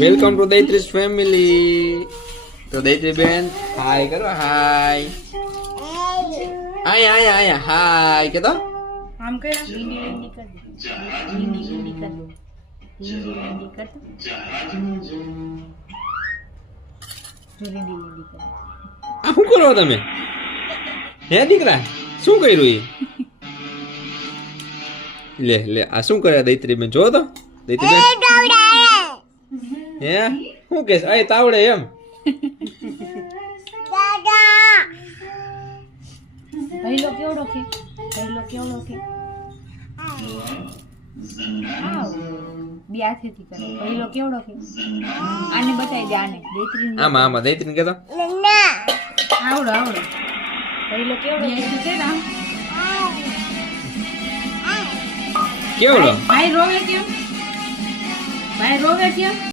Welcome to દૈત્રીસ family. તો દૈત્રી બેન હાય કરો, હાય. આયા આયા આયા હાય કે તો આમ કર્યા લીંડી લીંડી કર દે. લીંડી લીંડી કર દે. લીંડી લીંડી કર દે. જો લીંડી લીંડી કર દે. આ શું કરો તમે? હે દીકરા શું કર્યું ઈ? લે લે આ શું કર્યા દૈત્રી બેન? જો તો દૈત્રી બેન હે શું કે આ તાવડે એમ? પહેલો કેવડો કે? પહેલો કેવડો કે? આવ બે હાથેથી કરે. પહેલો કેવડો કે? આને બતાવી દે, આને દૈત્રીને આમાં આમાં દૈત્રીને કહેતો આવડો આવડો. પહેલો કેવડો કે? કેવડો? ભાઈ રોવે કેમ? ભાઈ રોવે કેમ?